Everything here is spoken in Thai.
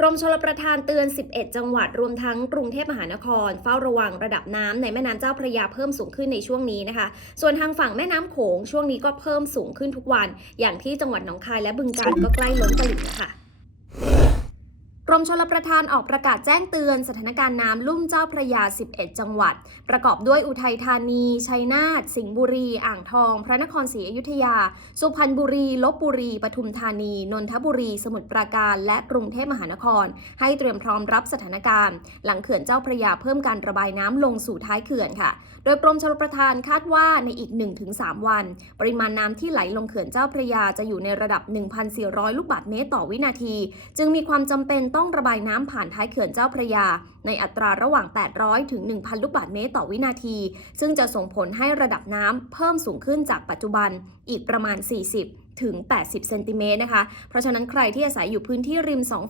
กรมชลประทานเตือน 11 จังหวัดรวมทั้งกรุงเทพมหานคร เฝ้าระวังระดับน้ำในแม่น้ำเจ้าพระยาเพิ่มสูงขึ้นในช่วงนี้นะคะ ส่วนทางฝั่งแม่น้ำโขงช่วงนี้ก็เพิ่มสูงขึ้นทุกวัน อย่างที่จังหวัดหนองคายและบึงกาฬก็ใกล้ล้นตลิ่งค่ะ กรมชลประทานออกประกาศแจ้งเตือนสถานการณ์น้ำลุ่มเจ้าพระยา 11 จังหวัด ประกอบด้วยอุทัยธานี ชัยนาท สิงห์บุรี อ่างทอง พระนครศรีอยุธยา สุพรรณบุรี ลบบุรี ปทุมธานี นนทบุรี สมุทรปราการ และกรุงเทพมหานคร ให้เตรียมพร้อมรับสถานการณ์ หลังเขื่อนเจ้าพระยาเพิ่มการระบายน้ำลงสู่ท้ายเขื่อนค่ะ โดยกรมชลประทานคาดว่าในอีก 1-3 วัน ปริมาณน้ำที่ไหลลงเขื่อนเจ้าพระยาจะอยู่ในระดับ 1,400 ลูกบาศก์เมตรต่อวินาที จึงมีความจำเป็นต้องระบายน้ำผ่านท้ายเขื่อนเจ้าพระยา ในอัตราระหว่าง 800 ถึง 1,000 ลูกบาศก์เมตรต่อวินาที ซึ่งจะส่งผลให้ระดับน้ำเพิ่มสูงขึ้นจากปัจจุบันอีกประมาณ 40 ถึง 80 เซนติเมตรนะคะ เพราะฉะนั้นใครที่อาศัยอยู่พื้นที่ริมสอง